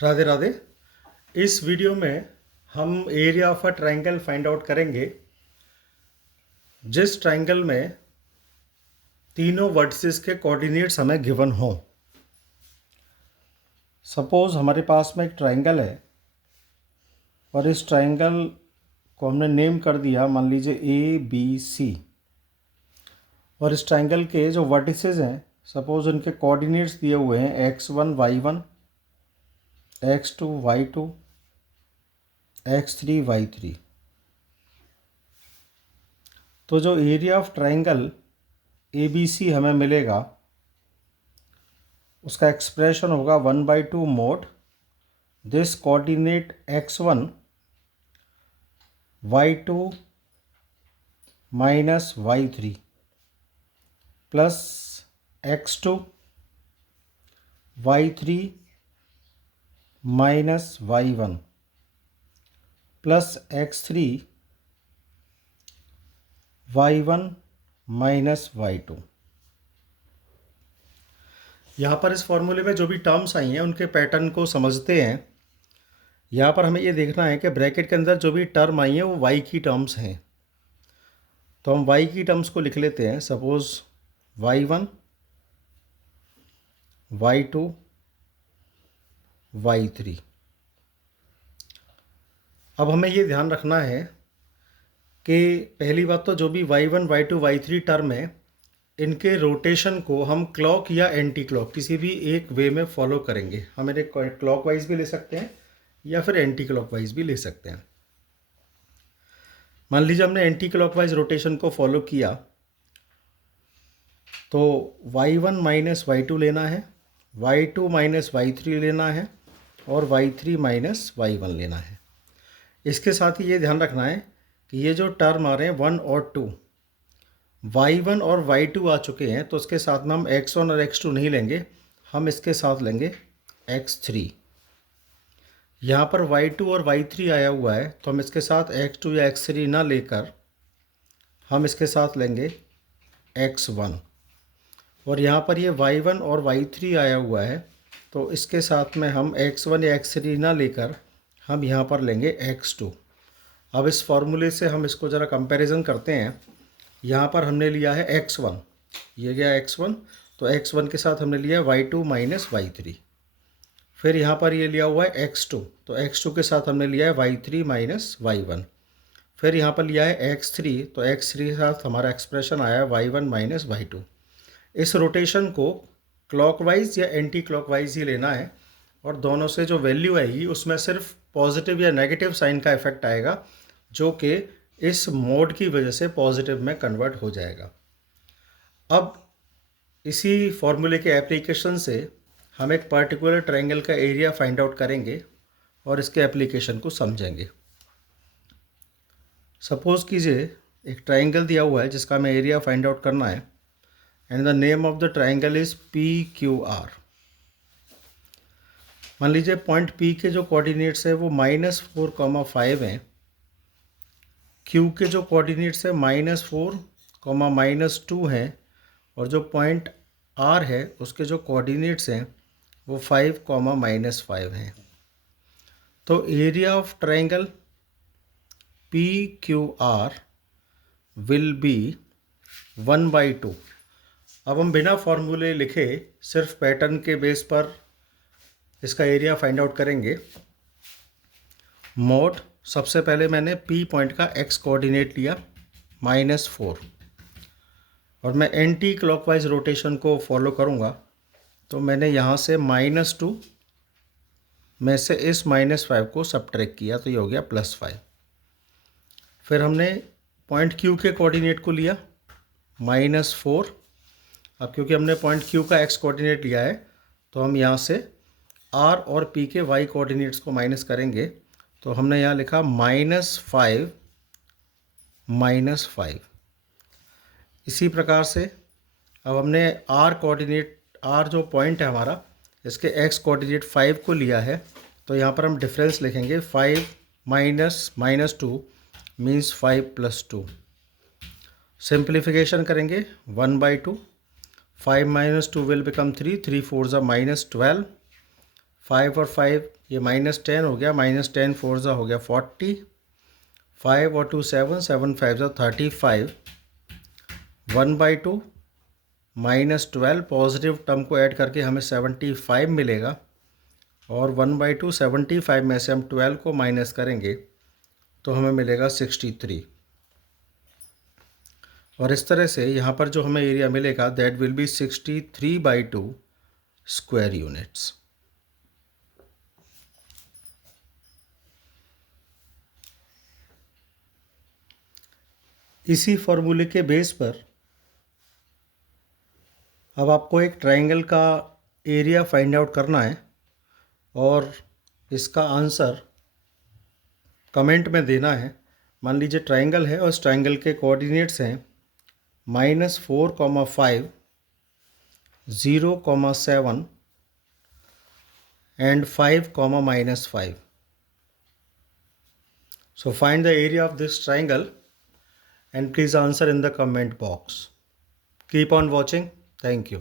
राधे राधे। इस वीडियो में हम area of a triangle find out करेंगे जिस ट्रायंगल में तीनों वर्टिसेस के कोऑर्डिनेट्स हमें गिवन हों। सपोज हमारे पास में एक ट्रायंगल है और इस ट्रायंगल को हमने नेम कर दिया, मान लीजिए ABC, और इस ट्रायंगल के जो वर्टिसेस हैं सपोज उनके कोऑर्डिनेट्स दिए हुए हैं x1 y1, x2 y2, x3 y3। तो जो एरिया ऑफ ट्रायंगल ABC हमें मिलेगा उसका एक्सप्रेशन होगा 1/2 mode this coordinate x1 y2 minus y3 plus x2 y3 minus y1 plus x3 y1 minus y2। यहाँ पर इस फॉर्मूले में जो भी टर्म्स आई हैं उनके पैटर्न को समझते हैं। यहाँ पर हमें ये देखना है कि ब्रैकेट के अंदर जो भी टर्म आई हैं वो y की टर्म्स हैं, तो हम y की टर्म्स को लिख लेते हैं। Suppose y1 y2 y3। अब हमें ये ध्यान रखना है कि पहली बात तो जो भी y1 y2 y3 टर्म है इनके रोटेशन को हम क्लॉक या एंटी क्लॉक किसी भी एक वे में फॉलो करेंगे। हम इन्हें क्लॉक वाइज भी ले सकते हैं या फिर एंटी क्लॉक वाइज भी ले सकते हैं। मान लीजिए हमने एंटी क्लॉक वाइज रोटेशन को फॉलो किया तो y1 माइनस y2 लेना है, y2 माइनस y3 लेना है और y3 माइनस y1 लेना है। इसके साथ ही ये ध्यान रखना है कि ये जो टर्म आ रहे हैं 1 और 2, y1 और y2 आ चुके हैं तो उसके साथ में हम x1 और x2 नहीं लेंगे, हम इसके साथ लेंगे x3। यहाँ पर y2 और y3 आया हुआ है तो हम इसके साथ x2 या x3 ना लेकर हम इसके साथ लेंगे x1। और यहाँ पर ये y1 और y3 आया हुआ है तो इसके साथ में हम x1 या x3 ना लेकर हम यहाँ पर लेंगे x2। अब इस फॉर्मूले से हम इसको ज़रा कंपैरिजन करते हैं। यहाँ पर हमने लिया है x1, ये गया x1, तो x1 के साथ हमने लिया है y2 माइनस y3। फिर यहाँ पर ये लिया हुआ है x2, तो x2 के साथ हमने लिया है y3 माइनस y1। फिर यहाँ पर लिया है x3, तो x3 के साथ हमारा एक्सप्रेशन आया है y1 माइनस y2। इस रोटेशन को क्लॉकवाइज या एंटी क्लॉकवाइज ही लेना है और दोनों से जो वैल्यू आएगी उसमें सिर्फ पॉजिटिव या नेगेटिव साइन का इफेक्ट आएगा जो कि इस मोड की वजह से पॉजिटिव में कन्वर्ट हो जाएगा। अब इसी फॉर्मूले के एप्लीकेशन से हम एक पर्टिकुलर ट्रायंगल का एरिया फाइंड आउट करेंगे और इसके एप्लीकेशन को समझेंगे। सपोज कीजिए एक ट्रायंगल दिया हुआ है जिसका हमें एरिया फाइंड आउट करना है and the name of the triangle is PQR। मान लीजिए पॉइंट P के जो कोऑर्डिनेट्स है वो -4,5 हैं, Q के जो कोऑर्डिनेट्स है -4, -2 हैं और जो पॉइंट R है उसके जो कोऑर्डिनेट्स हैं वो 5, -5 हैं। तो area of triangle PQR will be 1/2। अब हम बिना फॉर्मूले लिखे सिर्फ पैटर्न के बेस पर इसका एरिया फाइंड आउट करेंगे। मोड, सबसे पहले मैंने P पॉइंट का x कोऑर्डिनेट लिया -4 और मैं एंटी क्लॉकवाइज रोटेशन को फॉलो करूँगा तो मैंने यहाँ से -2 में से इस -5 को सब्ट्रैक्ट किया तो ये हो गया +5। फिर हमने पॉइंट Q के कोऑर्डिनेट को लिया -4। अब क्योंकि हमने पॉइंट Q का x कोऑर्डिनेट लिया है तो हम यहाँ से R और P के y कोऑर्डिनेट्स को माइनस करेंगे तो हमने यहाँ लिखा -5 -5। इसी प्रकार से अब हमने R कोऑर्डिनेट, R जो पॉइंट है हमारा, इसके x कोऑर्डिनेट 5 को लिया है तो यहाँ पर हम डिफरेंस लिखेंगे 5 -2 मीन्स 5 + 2। सिंप्लीफिकेशन करेंगे 1/2, 5 - 2 will become 3, 3 4 are -12, 5 और 5 ये -10 हो गया, -10 4 ज़ा हो गया 40, 5 और 2 7, 7 5 ज़ा 35, 1/2 -12 पॉजिटिव टर्म को ऐड करके हमें 75 मिलेगा, और 1/2 75 में से हम 12 को माइनस करेंगे तो हमें मिलेगा 63। और इस तरह से यहाँ पर जो हमें एरिया मिलेगा that will be 63/2 square units. इसी फॉर्मूले के बेस पर अब आपको एक ट्रायंगल का एरिया फाइंड आउट करना है, और इसका आंसर कमेंट में देना है। मान लीजिए ट्रायंगल है और इस ट्रायंगल के कोऑर्डिनेट्स हैं -4, 5, 0, 7 and 5, -5. So find the area of this triangle and please answer in the comment box. Keep on watching. Thank you.